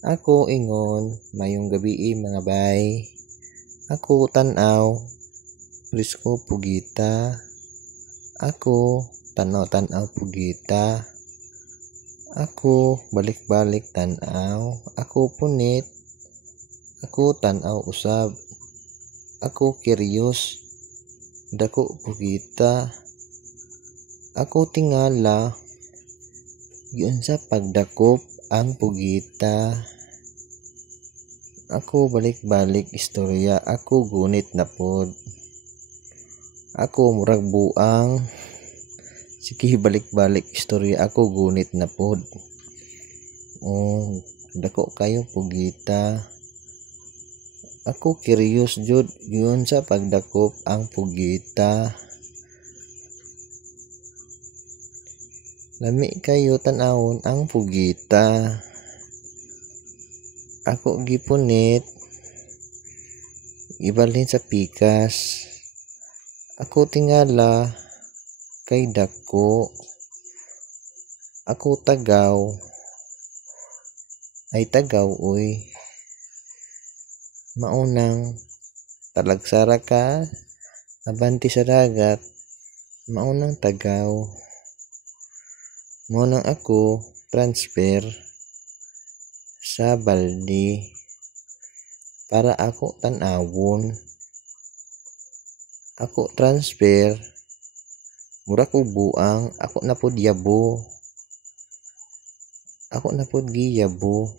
Ako ingon, mayong gabi mga bay. Ako tanaw, presko pugita. Ako tanaw-tanaw pugita. Ako balik-balik tanaw. Ako punit. Ako tanaw usab. Ako curious. Dako pugita. Ako tingala. Yun sa pagdakop ang pugita. Ako balik-balik istorya. Ako gunit na pod. Ako murag buang. Sige balik-balik istorya. Ako gunit na pod. Dako kayo pugita. Ako curious jud. Yun sa pagdakop ang pugita. Lami kayo tanawon ang pugita. Ako gipunit. Ibalhin sa pikas. Ako tingala. Kay dako. Ako tagaw. Ay tagaw uy. Maunang talagsara ka. Abanti sa dagat. Maunang tagaw. Maunang ako transfer sa balde para ako tanawon. Ako transfer mura ko buang. Ako na pod yabo. Ako na pod giyabo.